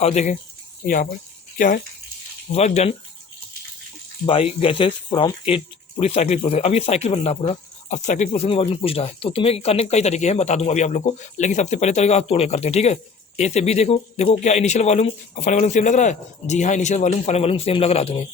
अब देखें यहाँ पर क्या है, work done by gases from eight, पूरी साइक्लिक प्रोसेस। अब ये साइकिल बनना पूरा, अब साइक्लिक प्रोसेस में वर्क डन पूछ रहा है, तो तुम्हें करने के कई तरीके हैं, बता दूंगा अभी आप लोग को, लेकिन सबसे पहले तरीका आप तोड़ के करते हैं, ठीक है। ए से बी देखो, देखो क्या इनिशियल वॉल्यूम और फाइनल वॉल्यूम सेम लग रहा है, जी हाँ initial volume final volume same लग रहा है तुम्हें,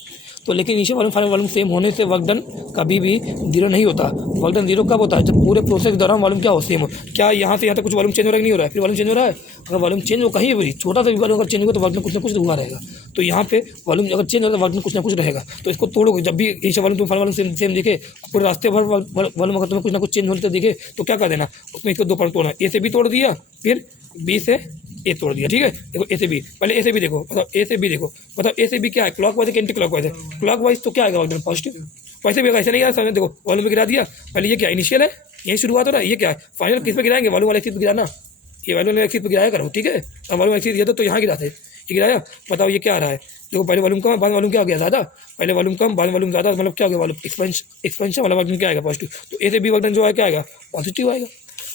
तो लेकिन initial volume final volume same होने से वर्क डन कभी भी जीरो नहीं होता। वर्क डन जीरो कब होता है, जब पूरे प्रोसेस के दौरान वॉल्यूम क्या हो, सेम हो। क्या यहाँ से यहाँ तक कुछ वॉल्यूम चेंज हो रहा है, नहीं हो रहा है, फिर वॉल्यूम चेंज हो रहा है, अगर वॉल्यूम चेंज हो कहीं भी छोटा सा भी वॉल्यूम अगर चेंज होगा तो वर्क डन कुछ ना कुछ हुआ रहेगा। तो यहाँ पे वॉल्यूम अगर चेंज होगा तो वर्क डन कुछ ना कुछ रहेगा, तो इसको तोड़ोगे, जब भी इनिशियल वॉल्यूम तुम फाइनल वॉल्यूम सेम दिखे, पूरे रास्ते भर वॉल्यूम अगर तुम्हें कुछ ना कुछ चेंज होते दिखे तो क्या कर देना, उसमें इसको दो पार्ट तोड़ना, ए से बी तोड़ दिया, फिर बी से ए तोड़ दिया, ठीक है। देखो ए से बी, पहले ए से बी देखो, बताओ ए से बी देखो, बताओ ए से बी क्या है, क्लॉक वाइज है कि एंटी क्लॉक वाइज है, क्लॉक वाइज तो क्या आएगा वर्क डन पॉजिटिव, वैसे भी ऐसे नहीं आ समझ, देखो वॉल्यूम में गिरा दिया, पहले ये क्या इनिशियल है, यही शुरुआत हो रहा है, ये क्या है फाइनल, किस पे गिराएंगे, वॉल्यूम वाले एक्सिस पे गिराना, ये वॉल्यूम वाले एक्सिस पे गिराया करो, ठीक है। अब वॉल्यूम एक्सिस दिया तो यहाँ गिराते, ये गिराया, बताओ ये क्या आ रहा है, देखो पहले वॉल्यूम कम, बाद वॉल्यूम क्या हो गया ज़्यादा, पहले वॉल्यूम कम बाद वॉल्यूम ज़्यादा, मतलब क्या हो गया, वॉल्यूम एक्सपेंशन वाला वर्क डन क्या आएगा पॉजिटिव, तो ए से बी वर्क डन जो है क्या आएगा पॉजिटिव आएगा।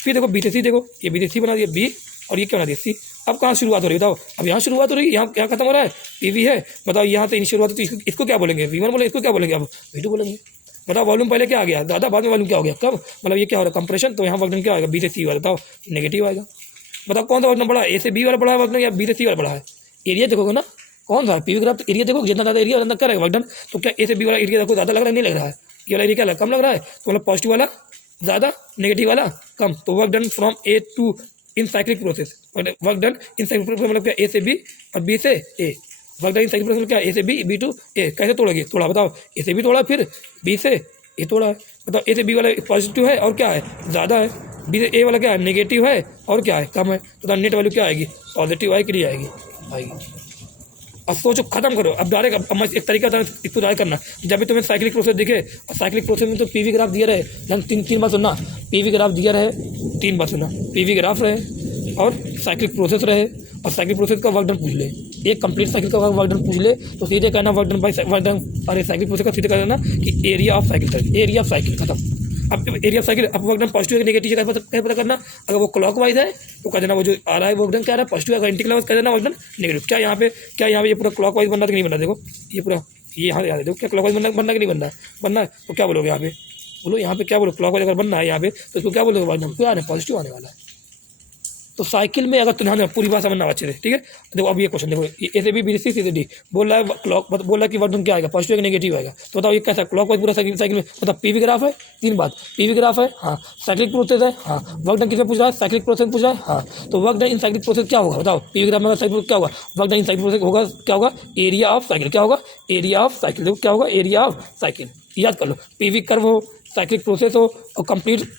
फिर देखो बी से सी, देखो ये बी से सी बना दिया बी, और ये क्या बना दिया सी। अब कहाँ शुरुआत हो रही है बताओ, अब यहाँ शुरुआत हो रही है, यहाँ क्या खत्म हो रहा है, पीवी है, बताओ यहाँ से शुरुआत, तो इसको क्या बोलेंगे, V1 बोले, इसको क्या बोलेंगे, अब V2 बोलेंगे। बताओ वॉल्यूम पहले क्या आ गया ज़्यादा, बाद में वॉल्यूम क्या हो गया कब, मतलब ये क्या हो रहा है कंप्रेशन, तो यहाँ वर्क डन क्या आएगा बी से सी वाला, बताओ नेगेटिव आएगा। बताओ कौन सा वर्क डन बड़ा है, ए से बी वाला बड़ा है वर्क डन या बी से सी वाला बड़ा है, एरिया देखोगे ना कौन सा है, पीवी ग्राफ, तो एरिया देखो जितना ज़्यादा एरिया उतना क्या रहेगा वर्क डन, तो क्या ए से बी वाला एरिया देखो ज़्यादा लग रहा है, नहीं लग रहा है, ये वाला एरिया क्या कम लग रहा है, तो मतलब पॉजिटिव वाला ज़्यादा नेगेटिव वाला कम, तो work done from A to in cyclic process, work done in cyclic process मतलब क्या ए से बी और बी से A, work done in cyclic process क्या ए से बी टू ए, कैसे तोड़ोगे, तोड़ा बताओ ए से बी तोड़ा, फिर बी से ए तोड़ा, बताओ ए से बी वाला पॉजिटिव है और क्या है ज़्यादा है, बी से ए वाला क्या है नेगेटिव है और क्या है कम है, तो नेट वैल्यू क्या आएगी पॉजिटिव आएगी, नहीं आएगी। अब सोचो खत्म करो, अब डायरेक्ट अब मैं एक तरीका था इसको डायरेक्ट करना, जब भी तुम्हें साइक्लिक प्रोसेस दिखे, और साइक्लिक प्रोसेस में तो पीवी ग्राफ दिया रहे, ध्यान तीन बार सुनना, पीवी ग्राफ दिया रहे, 3 बार सुनना, पीवी ग्राफ रहे और साइक्लिक प्रोसेस रहे, और साइक्लिक प्रोसेस का वर्क डन पूछ ले, एक कंप्लीट साइकिल का वर्क डन पूछ ले, तो सीधे कहना work done by work done, अरे साइक्लिक प्रोसेस का सीधे कहना कि area of cycle, area of cycle खत्म। अब एरिया ऑफ साइकिल, अब वर्क डन पॉजिटिव है नेगेटिव है कैसे पता करना, अगर वो क्लॉक वाइज है तो कह देना वो जो आ रहा है वर्क डन क्या आ रहा है पॉजिटिव, अगर एंटी क्लॉक कह देना वर्क डन नेगेटिव। क्या यहाँ पे ये पूरा क्लॉक वाइज बनना कि नहीं बनना, देखो ये पूरा ये यहाँ याद है, देखो क्या क्लॉक वाइज बनना कि नहीं बनना है, तो क्या बोलोगे यहाँ पे, बोलो यहाँ पे क्या बोलो, क्लॉक वाइज अगर बनना है यहाँ पे तो इसको क्या बोलोगे वर्क डन क्या आने पॉजिटिव आने वाला है। तो साइकिल में अगर तुम्हें पूरी बात समझना अच्छे से, ठीक है। देखो अब ये क्वेश्चन देखो, ए से बी सी से डी बोल रहा है, क्लॉक बोल रहा है कि वर्क डन क्या आएगा पॉजिटिव या नेगेटिव आएगा, तो बताओ ये कैसा क्लॉक वाइज पूरा साइकिल में, मतलब पीवी ग्राफ है 3 बात, पीवी ग्राफ है हाँ, साइक्लिक प्रोसेस है हाँ, वर्क डन किसमें पूछ रहा है साइक्लिक प्रोसेस पूछ रहा है हाँ, तो work done in cyclic process क्या होगा बताओ, पीवी ग्राफ में साइक्लिक क्या होगा, work done in cyclic process होगा क्या होगा, एरिया ऑफ साइकिल, क्या होगा एरिया ऑफ साइकिल, देखो क्या होगा एरिया ऑफ साइकिल, याद कर लो, पीवी कर्व हो साइक्लिक प्रोसेस हो और कंप्लीट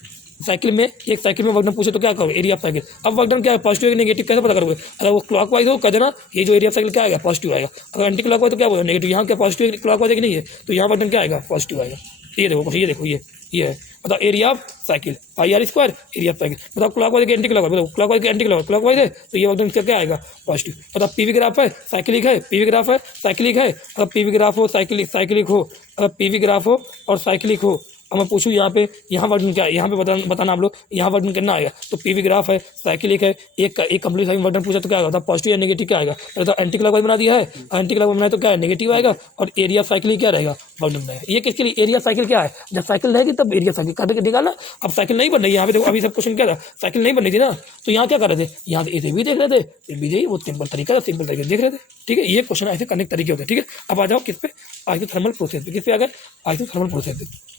साइकिल में एक साइकिल में वर्क डन पूछे तो क्या करोगे एरिया ऑफ साइकिल। अब वर्क डन क्या है पॉजिटिव या नेगेटिव कैसे पता करोगे, अगर वो क्लॉक वाइज हो कह देना ये जो एरिया ऑफ साइकिल क्या आएगा पॉजिटिव आएगा, अगर एंटी क्लॉक वाइज तो क्या बोलो नेगेटिव, यहाँ क्या पॉजिटिव क्लॉक वाइज कि नहीं है, तो यहाँ वर्क डन क्या आएगा पॉजिटिव आएगा। ये देखो ये है बताओ area of cycle pi square area of cycle, बताओ clockwise anticlockwise, clockwise anticlockwise है तो ये वर्क डन क्या आएगा पॉजिटिव। बताओ पीवी ग्राफ है साइक्लिक है, पीवी ग्राफ है साइक्लिक है, अगर पीवी ग्राफ हो साइक्लिक हो, अगर पीवी ग्राफ हो और साइक्लिक हो, अब मैं पूछूँ यहाँ पे यहाँ वर्क डन क्या है, यहाँ पे बताना आप लोग यहाँ वर्क डन कितना आएगा, तो पीवी ग्राफ है साइक्लिक है, एक कंप्लीट साइकिल वर्क डन पूछा तो क्या आएगा पॉजिटिव या नेगेटिव क्या आएगा, तो एंटी क्लॉकवाइज बना दिया है, एंटी क्लॉकवाइज बनाया तो क्या है नेगेटिव आएगा, और एरिया साइकिल क्या रहेगा वर्क डन रहेगा। ये किसके लिए एरिया साइकिल क्या है, जब साइकिल रहेगी तब एरिया साइकिल करके निकालना। अब साइकिल नहीं बन रही यहाँ पे, देखो अभी सब क्वेश्चन क्या था साइकिल नहीं बन रही थी ना, तो यहाँ क्या कर रहे थे, यहाँ ए से भी देख रहे थे भी वो सिंपल तरीका देख रहे थे, ठीक है। ये क्वेश्चन ऐसे करने के तरीके होते हैं, ठीक है। अब आ जाओ किस पे, आज थर्मल प्रोसेस पे, किस पे आ गए आज थर्मल प्रोसेस पे।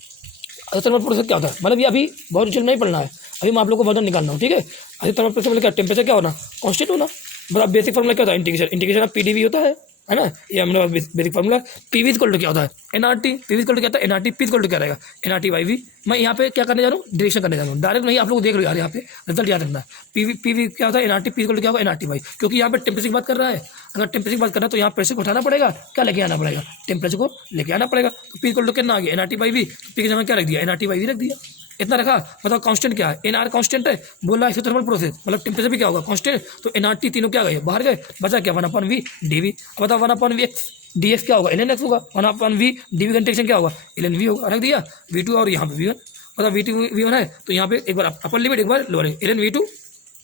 थर्मल प्रोसेस क्या होता है, मतलब ये अभी बहुत डिटेल नहीं पढ़ना है, अभी मैं आप लोग को वर्क डन निकालना हूँ, ठीक है। थर्मल प्रोसेस मतलब क्या टेम्परेचर क्या होना कांस्टेंट होना, मतलब बेसिक फॉर्मूला क्या होता है इंटीग्रेशन ऑफ पीडीवी होता है ना, ये हमने basic formula. PV equal to क्या होता है एनआरटी, पीवी इक्वल टू क्या होता है एनआरटी, पी इक्वल टू क्या रहेगा एनआरटी बाई वी। मैं यहाँ पे क्या करने जा रहा हूँ डायरेक्शन करने जा रहा हूँ, डायरेक्ट नहीं आप लोग देख लो यार, यहाँ पे रिजल्ट याद रखना है। पीवी क्या होता है एनआरटी, पी इक्वल टू क्या होगा एनआरटी बाई, क्योंकि यहाँ पे टेम्परेचर की बात कर रहा है, अगर टेम्परेचर की बात करना है तो यहाँ प्रेशर को उठाना पड़ेगा, क्या लेके आना पड़ेगा टेम्परेचर को लेके आना पड़ेगा, तो पी इक्वल टू कितना आ गया एनआरटी बाई वी, पी की जगह क्या रख दिया एनआरटी बाई वी रख दिया, इतना रखा। बताओ कांस्टेंट क्या है एनआर कांस्टेंट है, बोला थर्मल प्रोसेस मतलब टेम्परेचर भी क्या होगा कांस्टेंट, तो एनआरटी तीनों क्या गए बाहर गए, बचा क्या 1/v dv। अब बताओ 1/v x dx क्या होगा ln x होगा, 1/v dv का इंटीग्रेशन क्या होगा ln v होगा, रख दिया v2 और यहाँ पे v1। बताओ v2 v1 है तो यहाँ पे एक बार अपर लिमिट एक बार लोअर है ln v2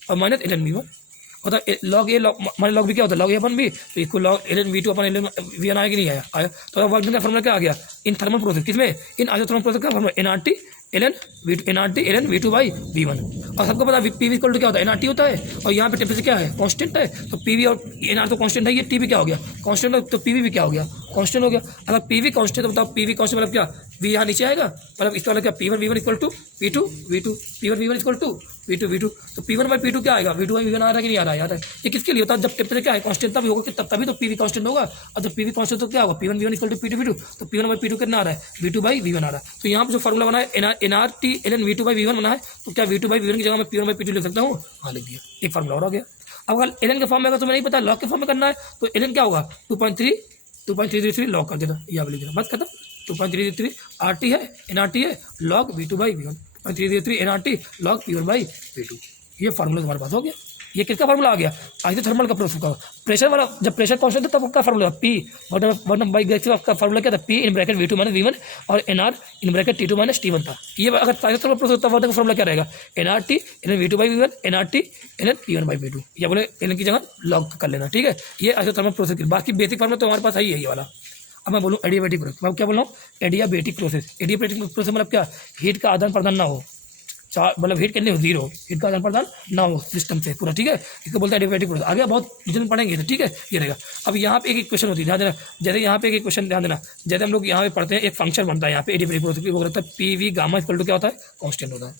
और माइनस ln v1। मतलब लॉग ए मान लॉग बी क्या होता है, लॉग ए अपन बी, तो equal log L V two upon L V N आया कि नहीं आया, आया। तो वर्क डन का फॉर्मूला क्या आ गया इन थर्मल प्रोसेस, किसमें, इन आइसोथर्मल प्रोसेस का formula NRT LN V two, NRT LN V two by V one. और सबको पता है पीवी इक्वल टू क्या होता है, एनआरटी होता है, और यहाँ पे टेम्परेचर क्या है, कांस्टेंट है, तो पीवी और एनआर तो कांस्टेंट है, ये टीवी क्या हो गया कांस्टेंट, तो पीवी भी क्या हो गया कांस्टेंट हो गया। अगर पीवी कांस्टेंट तो बताओ पीवी कांस्टेंट मतलब क्या, वी यहाँ नीचे आएगा, मतलब इसका मतलब क्या P one V one equal to P two V two, P one V one equal to V two V two, तो P one by P two क्या आएगा, V two by V one आ रहा है कि नहीं आ रहा है, याद है। ये किसके लिए होता है, जब टेम्परेचर क्या है कांस्टेंट तभी होगा, कि तभी तो पीवी कांस्टेंट होगा, और जब पीवी कांस्टेंट तो क्या होगा, P one V one equal to P two V two, तो P one by P two कितना आ रहा है, V two by V one आ रहा है। तो यहाँ पे जो फॉर्मूला बना है NR T L N V two by V one बना है, तो क्या V two by V one की जगह मैं P one by P two लिख सकता हूँ, हाँ लिख दिया, एक फॉर्मूला और हो गया। अब अगर एल एन के फॉर्म में अगर तुम्हें नहीं पता लॉग के फॉर्म में करना है, तो एल एन क्या होगा 2.333 लॉग कर देना, ये आप लिख देना, बस खत्म। 2.333 आर टी है एन आर टी है log V two by V one, 2.333 N R T log P one by V two, ये फार्मूला तुम्हारे पास हो गया। ये किसका फार्मूला आ गया, आइसोथर्मल का प्रोसेस का, प्रेशर वाला, जब प्रेशर कांस्टेंट था तब का formula P one by gas का फार्मूला क्या था, P in bracket V two minus V one और N R in bracket T two minus T one था। ये अगर आइसोथर्मल प्रोसेस तब का फार्मूला क्या रहेगा, N R T N N V two by V one N R T N N P one by V two, या बोले N की जगह लॉग कर लेना, ठीक है। ये आइसोथर्मल प्रोसेस की बाकी बेसिक फार्मूला तो हमारे पास है ये वाला। अब मैं बोलूँ एडियाबेटिक प्रोसेस, मैं क्या बोल रहा हूँ एडियाबेटिक प्रोसेस, एडियाबेटिक प्रोसेस मतलब क्या, हीट का आदान प्रदान ना हो, मतलब हीट कितनी हो, जीरो, हीट का आदान प्रदान ना हो सिस्टम से पूरा, ठीक है, इसको बोलते हैं एडियाबेटिक प्रोसेस। आगे बहुत डिटेल में पढ़ेंगे, ठीक है, ये रहेगा। अब यहाँ पे एक क्वेश्चन होती है, ध्यान देना, जैसे यहाँ पे एक क्वेश्चन ध्यान देना, जैसे हम लोग यहाँ पे पढ़ते हैं एक फंक्शन बनता है यहाँ पे एडियाबेटिक प्रोसेस की, वो रहता है P V gamma equal to क्या होता है, कांस्टेंट होता है,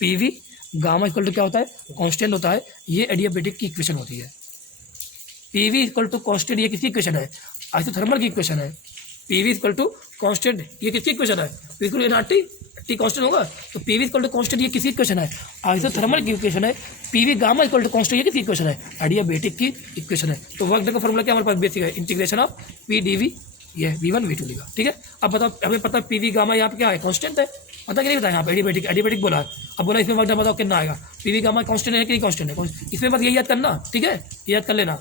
P V gamma equal to क्या होता है, कांस्टेंट होता है, ये एडियाबेटिक की इक्वेशन होती है। P V equal to constant ये किसकी इक्वेशन है, आइसोथर्मल की इक्वेशन है। P V equal to constant ये किसकी इक्वेशन है, P equal to N R T, T constant होगा, तो P V equal to constant ये किसी इक्वेशन है, आइसोथर्मल की इक्वेशन है। P V gamma equal to constant ये किसकी इक्वेशन है, एडियाबेटिक की इक्वेशन है। तो वर्क डन का फॉर्मूला क्या हमारे पास बेसिक है, integration of P D V, ये वी वन वी टू लिखा, ठीक है। अब बताओ, हमें पता है पी वी गामा यहाँ पे क्या है, कांस्टेंट है, पता कि नहीं पता, यहाँ पे एडियाबेटिक एडियाबेटिक बोला है। अब बोला इसमें वर्क डन बताओ कितना आएगा, पी वी गामा कांस्टेंट है कि नहीं कांस्टेंट है, इसमें बस ये याद करना, ठीक है, ये याद कर लेना।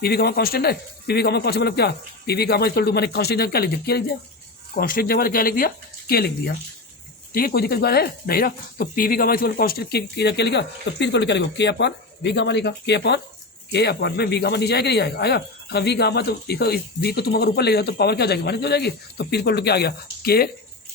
पी वी गामा कांस्टेंट है, पी वी गामा कांस्टेंट मतलब क्या, P V gamma equal to मैंने कांस्टेंट जगह क्या लिख दिया, क्या लिख दिया, कांस्टेंट जगह क्या लिख दिया, के लिख दिया, ठीक है, कोई दिक्कत बात है नहीं ना। तो P V gamma equal constant क्या लिखा, तो पी इक्वल क्या लिखो, के अपन वी गामा लिखा, के अपन में वी गामा नहीं जाएगा, नहीं आएगा, आएगा। अगर वी गामा तो वी को तुम अगर ऊपर ले जाओ तो पावर क्या हो जाएगी, माइनस हो जाएगी, तो पी इक्वल टू क्या आ गया, के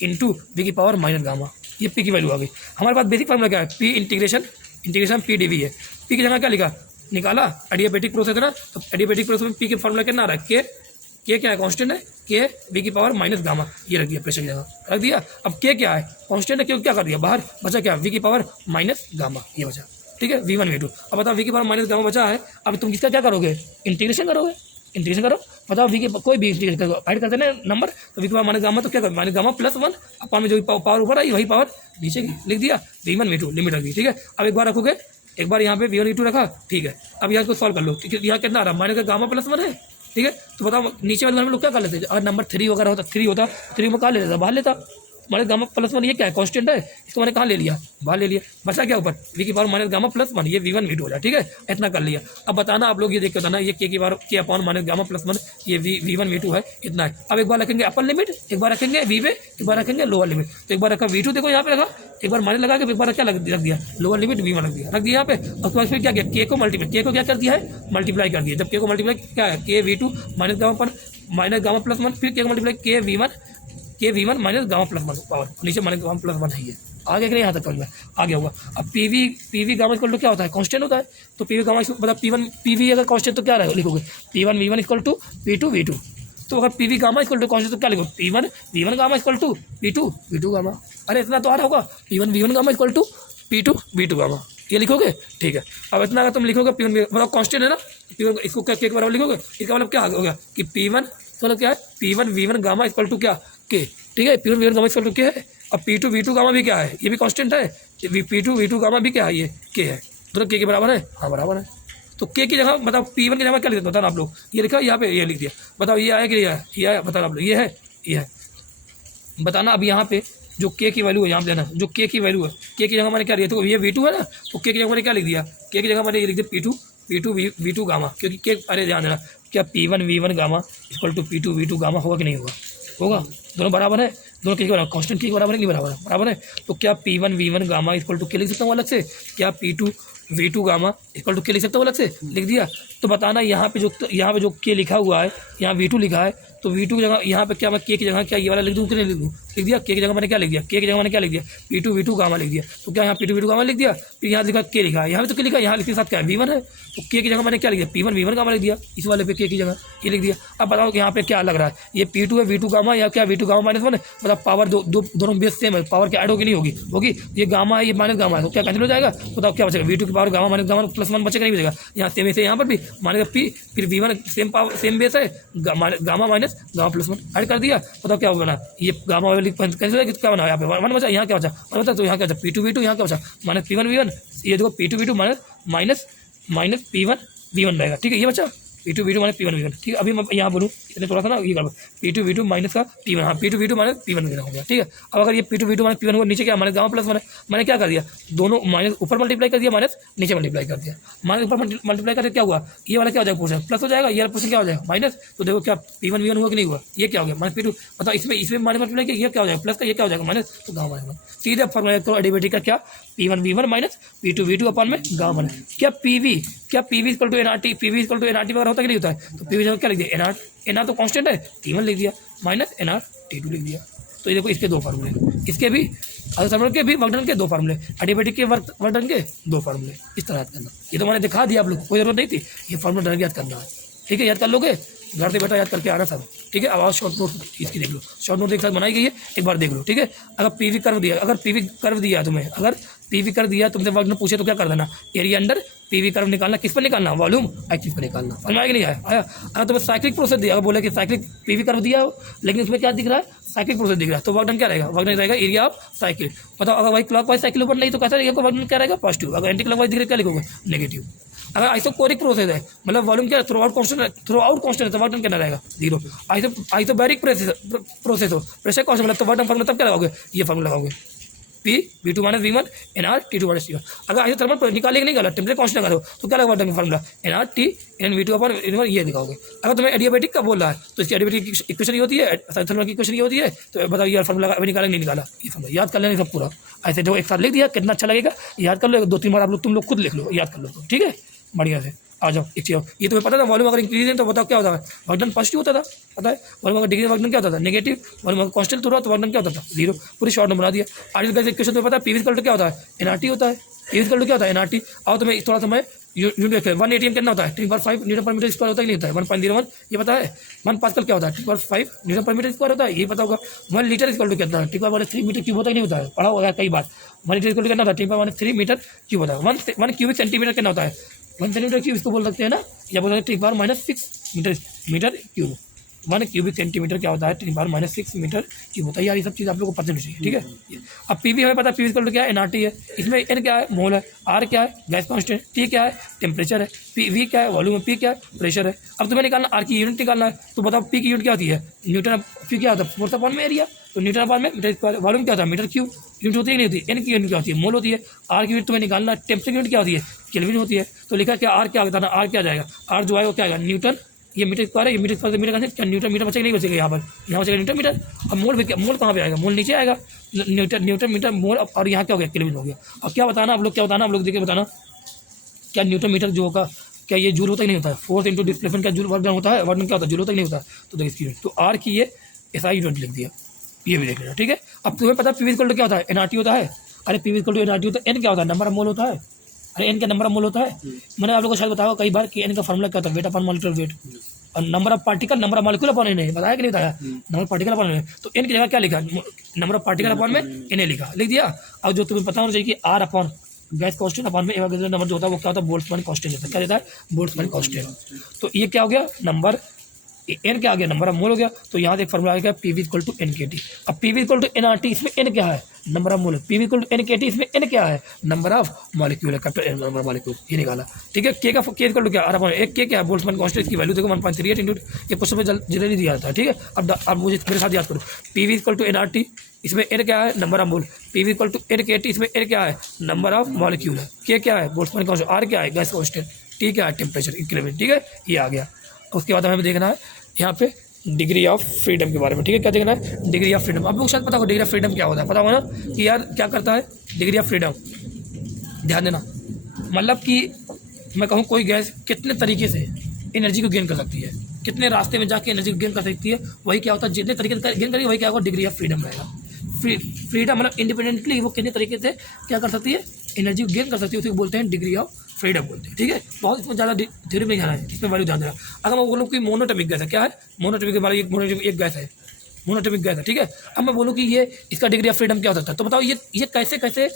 इंटू वी की पावर माइनस गामा, ये पी की वैल्यू आ गई। हमारे पास बेसिक फार्मूला क्या है, P integration P D V है, पी की जगह क्या लिखा, निकाला, एडियाबेटिक प्रोसेस है ना, तो एडियाबेटिक प्रोसेस में पी के फार्मूला कितना आ रहा है, के क्या है, कांस्टेंट है, के वी की पावर माइनस गामा, ये रख दिया प्रेशर की जगह, रख दिया। अब के क्या है, कांस्टेंट है, क्यों क्या कर दिया बाहर, बचा क्या, वी की पावर माइनस गामा, ये बचा, ठीक है, वी वन वी टू। अब बताओ वी की पावर माइनस गामा बचा है, अब तुम किसका क्या करोगे, इंटीग्रेशन करोगे, इंटीग्रेशन करो, बताओ वी के कोई भी इंटीग्रेशन करो, ऐड करते ना नंबर, तो वी की पावर माइनस गामा, तो क्या करो, माइनस गामा प्लस वन, अपन में जो पावर ऊपर आई वही पावर नीचे की लिख दिया, V one V two limit रख दी, ठीक है। अब एक बार रखोगे, एक बार यहाँ पे वी वन वी टू रखा, ठीक है। अब यहाँ को सॉल्व कर लो, यहाँ कितना आ रहा है, माइनस का गामा प्लस वन है, ठीक है। तो बताओ नीचे वाले लोग क्या कर लेते, अगर नंबर 3 वगैरह होता, 3 होता, 3 में कहाँ ले लेता, बाहर लेता, माइनस गामा प्लस वन, ये क्या है, कांस्टेंट है, इसको मैंने कहाँ ले लिया, बाहर ले लिया, बचा क्या ऊपर, वी की power minus gamma plus one, ये वी वन वी टू हो जाए, ठीक है, इतना कर लिया। अब बताना आप लोग ये देख के बताना, ये के की पावर के upon minus gamma plus one, ये वी वन वी टू है, इतना है। अब एक बार रखेंगे अपर लिमिट, एक बार रखेंगे वी पे, एक बार रखेंगे लोअर लिमिट, तो एक बार रखा वी टू, देखो यहाँ पे रखा, एक बार माइनस लगा के एक बार क्या रख दिया, लोअर लिमिट वी वन रख दिया यहाँ पे। उसके बाद फिर क्या किया, के को मल्टीप्लाई, के को क्या कर दिया है, मल्टीप्लाई कर दिया, जब के को मल्टीप्लाई क्या है, K V two minus gamma plus one, फिर के को multiply K V one minus gamma plus one power, नीचे माइनस गामा प्लस वन है, ये आ गया कि नहीं, यहाँ तक समझ आ गया होगा। अब P V gamma equal to क्या होता है, कांस्टेंट होता है, तो पी वी गामा मतलब पी वी अगर कांस्टेंट तो क्या रहेगा, लिखोगे P one V one equal to P two V two, तो अगर P V gamma equal to constant तो क्या लिखो, P one V one gamma equal to P two V two gamma, अरे इतना तो आ रहा होगा, P one V one gamma equal to P two V two gamma, ये लिखोगे, ठीक है। अब इतना अगर तुम लिखोगे पी वन मतलब कांस्टेंट है ना, पी वन इसको क्या के के बराबर लिखोगे, इसका मतलब क्या हो गया कि पी वन मतलब क्या है, P one V one gamma equal to क्या, के, ठीक है, P one V one gamma equal to K है। अब P two V two gamma भी क्या है, ये भी कांस्टेंट है, P two V two gamma भी क्या है, ये के है, दोनों के बराबर है, हाँ बराबर है। तो के की जगह बताओ पी वन की जगह क्या लिख देते बताना आप लोग, ये लिखा यहाँ पे, ये लिख दिया, बताओ ये आया कि ये आया, बताना आप लोग, ये है बताना। अब यहाँ पे जो के की वैल्यू है, यहाँ पे देना जो के की वैल्यू है, के की जगह मैंने क्या लिया, तो ये वी टू है ना, तो के की जगह मैंने क्या लिख दिया, के की जगह मैंने ये लिख दिया P two V two gamma, क्योंकि के, अरे ध्यान देना, क्या P one V one gamma equal to P two V two gamma होगा कि नहीं होगा, होगा, दोनों बराबर है, दोनों के बराबर, कांस्टेंट के बराबर है, नहीं बराबर है, बराबर है। तो क्या P one V one gamma equal to K लिख सकता हूँ अलग से, क्या P two V2 gamma equal to K लिख सकता हूँ अलग से, लिख दिया। तो बताना यहाँ पे जो के लिखा हुआ है, यहाँ V2 लिखा है, तो V2 की जगह यहाँ पे क्या मैं के की जगह क्या ये वाला लिख दूँ कि नहीं लिख दूँ? लिख दिया। के की जगह मैंने क्या लिख दिया? के की जगह मैंने क्या लिख दिया? V2 गामा लिख दिया। तो क्या यहाँ P2 V2 गामा लिख दिया, फिर यहाँ लिखा के लिखा है, यहाँ पे तो के लिखा, यहाँ लिखने के साथ क्या है V1 है, तो के की जगह मैंने क्या लिख दिया? P1 V1 गामा लिख दिया, इस वाले पे के की जगह ये लिख दिया। अब बताओ कि यहाँ पे क्या लग रहा है, ये P2 है V2 गामा या क्या V2 गामा -1 है? मतलब पावर दोनों बेस सेम है, पावर क्या ऐड होगी नहीं होगी? होगी। ये गामा है, ये माइनस गामा है, तो क्या कैंसिल हो जाएगा? बताओ क्या बचेगा? V2 की पावर गामा माइनस गामा +1 बचेगा नहीं बचेगा? यहाँ सेम ऐसे यहाँ पर भी मानेगा P, फिर V1 same power same base है, गामा माइनस गामा +1 ऐड कर दिया। बताओ क्या बना? ये गामा वाली कैंसिल है, क्या बना? यहाँ पे 1 बचा, यहाँ क्या बचा? 1 बचा, तो यहाँ क्या बचा? P2 V2, यहाँ क्या बचा? Minus P1 V1। ये देखो P2 V2 minus P1 V1 रहेगा, ठीक है। ये बचा P2 V2 minus P1 V1, ठीक है। अभी मैं यहाँ बोलूँ इतने थोड़ा सा ना ये कर P2 V2 माइनस का P1, हाँ P2 V2 minus P1 V1 हो गया, ठीक है। अब अगर ये P2 V2 माइनस P1 हो, नीचे क्या माइनस गामा +1 है, मैंने क्या कर दिया? दोनों माइनस ऊपर मल्टीप्लाई कर दिया, माइनस नीचे मल्टीप्लाई कर दिया। माइनस ऊपर मल्टीप्लाई करके क्या हुआ? ये वाला क्या हो जाएगा? पोर्शन प्लस हो जाएगा, ये वाला पोर्शन क्या हो जाएगा? माइनस। तो देखो क्या P1 V1 हुआ कि नहीं हुआ? ये क्या हो गया? Minus P2। बताओ इसमें माइनस मल्टीप्लाई किया, ये क्या हो जाएगा? प्लस का, ये क्या हो जाएगा? माइनस। तो गामा आएगा सीधे फॉर्मूला तो एडिवेटिव का क्या? P1 V1 minus P2 V2 अपन में गामा है। क्या PV equal to NRT, PV equal to NRT वगैरह होता कि नहीं होता है? तो PV क्या लिख दिया? NR तो कांस्टेंट है, T1 लिख दिया, माइनस NR T2 लिख दिया। तो ये देखो इसके दो फार्मूले, इसके भी थर्मल के भी वर्क डन के दो फार्मूले, एडियाबेटिक के वर्क डन के दो फार्मूले। इस तरह याद करना। ये तो मैंने दिखा दिया आप लोग, कोई जरूरत नहीं थी। ये फार्मूला डर याद करना है, ठीक है। याद कर लोगे, घर से बेटा याद करके आना सब, ठीक है। आवाज़ शॉर्ट नोट इसकी देख लो, शॉर्ट नोट एक साथ बनाई गई है, एक बार देख लो, ठीक है। अगर पीवी कर्व दिया तुम्हें, अगर पीवी कर्व दिया तुमसे वर्क में पूछे तो क्या कर देना? एरिया अंडर पीवी कर्व निकालना, किस पर निकालना? वॉल्यूम एक्सिस पर निकालना। समझ में आया कि नहीं आया? अगर तुम्हें साइक्लिक प्रोसेस दिया, अगर बोले कि साइक्लिक पीवी कर्व दिया हो लेकिन उसमें क्या दिख रहा है? साइक्लिक प्रोसेस दिख रहा है, तो वर्क डन क्या रहेगा? वर्क डन रहेगा एरिया ऑफ साइकिल। बताओ अगर भाई क्लॉकवाइज साइकिल ऊपर नहीं तो कैसा रहेगा? वर्क डन क्या रहेगा? पॉजिटिव। अगर एंटी क्लॉकवाइज दिख रहा है क्या लिखोगे? नेगेटिव। अगर आइसोकोरिक प्रोसेस है, मतलब वॉल्यूम क्या थ्रू आउट कांस्टेंट है, तो वर्क डन क्या रहेगा? 0। आइसोबैरिक प्रोसेस हो, प्रेशर कांस्टेंट मतलब तो वर्क डन फार्मूला तब क्या लगाओगे? ये फार्मूला लगाओगे, P V2 minus V1 NR T2 minus T1। अगर आइसोथर्मल निकालेंगे नहीं, गलत टेम्परेचर कांस्टेंट लगा दो, तो क्या लगा work formula? NR T N V2 अपन ये दिखाओगे। अगर तुम्हें एडियाबेटिक का बोल रहा है तो इसकी एडियाबेटिक इक्वेशन ये होती है, आइसोथर्मल की इक्वेशन ये होती है। तो बताओ ये फार्मूला अभी निकाला नहीं निकाला? ये फार्मूला याद कर लेना सब पूरा, ऐसे जो एक साथ लिख दिया कितना अच्छा लगेगा। याद कर लो, 2-3 बार आप लोग तुम लोग खुद लिख लो, याद कर लो, ठीक है। बढ़िया से आ जाओ। एक चीज ये तुम्हें पता था, वॉल्यूम अगर इंक्रीज है तो बताओ क्या होता है? वर्क डन पॉजिटिव होता था, पता है। वॉल्यूम अगर डिग्री वर्क डन क्या होता था? नेगेटिव। वॉल्यूम अगर कांस्टेंट थोड़ा तो वर्क डन क्या होता था? 0। पूरी शॉर्ट नंबर बना दिया। आर्टिकल का इक्वेशन तुम्हें पता है, पीवी इक्वल टू क्या होता है? NRT होता है। पीवी इक्वल टू क्या होता है? NRT। और तुम्हें थोड़ा समय यूनिट देखो, 1 ATM कितना होता है? 10⁵ न्यूटन पर मीटर स्क्वायर होता है कि नहीं होता है? 1.01 ये पता है। 1 पास्कल क्या होता है? 10⁵ न्यूटन पर मीटर स्क्वायर होता है, ये पता होगा। 1 लीटर इक्वल टू कितना है? 10⁻³ मीटर क्यूब होता है कि नहीं होता है? पढ़ा होगा कई बार। 1 लीटर इक्वल टू कितना होता है? 10⁻³ मीटर क्यूब होता है। 1 क्यूबिक सेंटीमीटर कितना होता है? 1 सेंटीमीटर क्यूब इसको बोल सकते हैं ना, या बोल सकते हैं 10⁻⁶ मीटर क्यूब। 1 क्यूबिक सेंटीमीटर क्या होता है? 10⁻⁶ मीटर क्यूब होता है। यार ये सब चीज़ आप लोगों को पता नहीं चाहिए, ठीक है। अब पीवी हमें पता है, पीवी इक्वल टू क्या है? NRT है। इसमें N क्या है? मोल है। R क्या है? Gas constant. T क्या है? टेम्परेचर है। V क्या है? वॉल्यूम है। P क्या है? प्रेशर है। अब तुम्हें निकालना R की यूनिट निकालना है, तो बताओ P की यूनिट क्या होती है? न्यूटन। P क्या होता है? फोर्स अपॉन में एरिया, तो न्यूटन अपॉन में मीटर स्क्वायर। वॉल्यूम क्या होता है? Metre cube. यूनिट होती है नहीं होती? N की यूनिट क्या होती है? मोल होती है। R की यूनिट तुम्हें निकालना, टेम्परेचर यूनिट क्या होती है? केल्विन होती है। तो लिखा क्या? R क्या होता है ना? R क्या जाएगा? R जो है वो क्या आएगा? न्यूटन। ये मीटर स्क्वायर है, ये मीटर स्क्वायर मीटर क्या न्यूटन मीटर बचेगा नहीं बचेगा? यहाँ बचेगा न्यूटन मीटर। अब मोल भी क्या? मोल कहाँ पे आएगा? मोल नीचे आएगा, न्यूटन मीटर मोल। और यहाँ क्या हो गया? केल्विन हो गया। अब क्या बताना आप लोग, क्या बताना आप लोग? देखिए बताना, क्या न्यूटन मीटर जो होगा क्या ये जूल होता ही नहीं होता है? फोर्स इंटू डिस्प्लेसमेंट क्या जूल वर्क डन होता है? वर्क डन क्या होता है? जूल होता ही नहीं होता। तो देखिए इसकी यूनिट, तो R की ये SI यूनिट लिख दिया, ये भी देख लेना, ठीक है। अब तुम्हें पता है पीवी इक्वल टू क्या होता है? NRT होता है। अरे पीवी इक्वल टू NRT होता है। N क्या होता है? नंबर ऑफ मोल होता है। अरे N का नंबर ऑफ मोल होता है। मैंने आप लोगों को शायद बताया कई बार कि N का फॉर्मूला क्या होता है? Weight upon molecular weight. और number of particle, number of molecule upon N बताया कि नहीं बताया? Number of particle upon N। तो N की जगह क्या लिखा? नंबर ऑफ पार्टिकल अपॉन में Na लिखा, लिख दिया। अब जो तुम्हें पता होना चाहिए कि R upon gas constant upon में नंबर जो होता है वो क्या होता है? बोल्ट्जमान कांस्टेंट होता है। क्या देता है? Boltzmann constant. तो ये क्या हो गया? नंबर N क्या आ गया? नंबर ऑफ मोल हो गया। तो यहाँ से एक फॉर्मूला आ गया PV इक्वल टू NKT। अब PV इक्वल टू NRT, इसमें N क्या है? Number of mole. PV equal to NKT, इसमें N क्या है? नंबर ऑफ मॉलिक्यूल है, कैपिटल N नंबर मॉलिक्यूल, ये निकाला, ठीक है। K का K इक्वल टू क्या? R अपॉन एक K क्या है? बोल्ट्जमान कांस्टेंट की वैल्यू देखो 1.38 इंटू, ये क्वेश्चन में जल्दी दिया जाता है, ठीक है। अब मुझे मेरे साथ याद करो, PV इक्वल टू NRT, इसमें N क्या है? Number of mole. PV equal to NKT, इसमें N क्या है? नंबर ऑफ मॉलिक्यूल है। K क्या है? Boltzmann constant. R क्या है? Gas constant. T क्या है? टेम्परेचर इक्विलिब्रियम, ठीक है। ये आ गया। उसके बाद हमें देखना है यहाँ पे डिग्री ऑफ फ्रीडम के बारे में, ठीक है। क्या देखना है? Degree of freedom. आप लोग शायद पता हो डिग्री ऑफ फ्रीडम क्या होता है, पता होगा ना कि यार क्या करता है डिग्री ऑफ फ्रीडम? ध्यान देना, मतलब कि मैं कहूँ कोई गैस कितने तरीके से एनर्जी को गेन कर सकती है, कितने रास्ते में जाके एनर्जी को गेन कर सकती है, वही क्या होता है, जितने तरीके से गेन करेगी वही क्या होगा, डिग्री ऑफ फ्रीडम रहेगा। फ्रीडम मतलब इंडिपेंडेंटली वो कितने तरीके से क्या कर सकती है, एनर्जी को गेन कर सकती है, उसी को बोलते हैं डिग्री ऑफ फ्रीडम बोलते हैं। ठीक है, बहुत इसमें ज़्यादा थ्योरी में जाना है, इसमें वैल्यू ध्यान देना। अगर मैं बोलूँ कि मोनोटॉमिक गैस है, क्या है मोनोटॉमिक के बारे में, मोनोटॉमिक एक गैस है, मोनोटॉमिक गैस है। ठीक है, अब मैं बोलूँ कि ये इसका डिग्री ऑफ फ्रीडम क्या हो सकता है, तो बताओ ये कैसे कैसे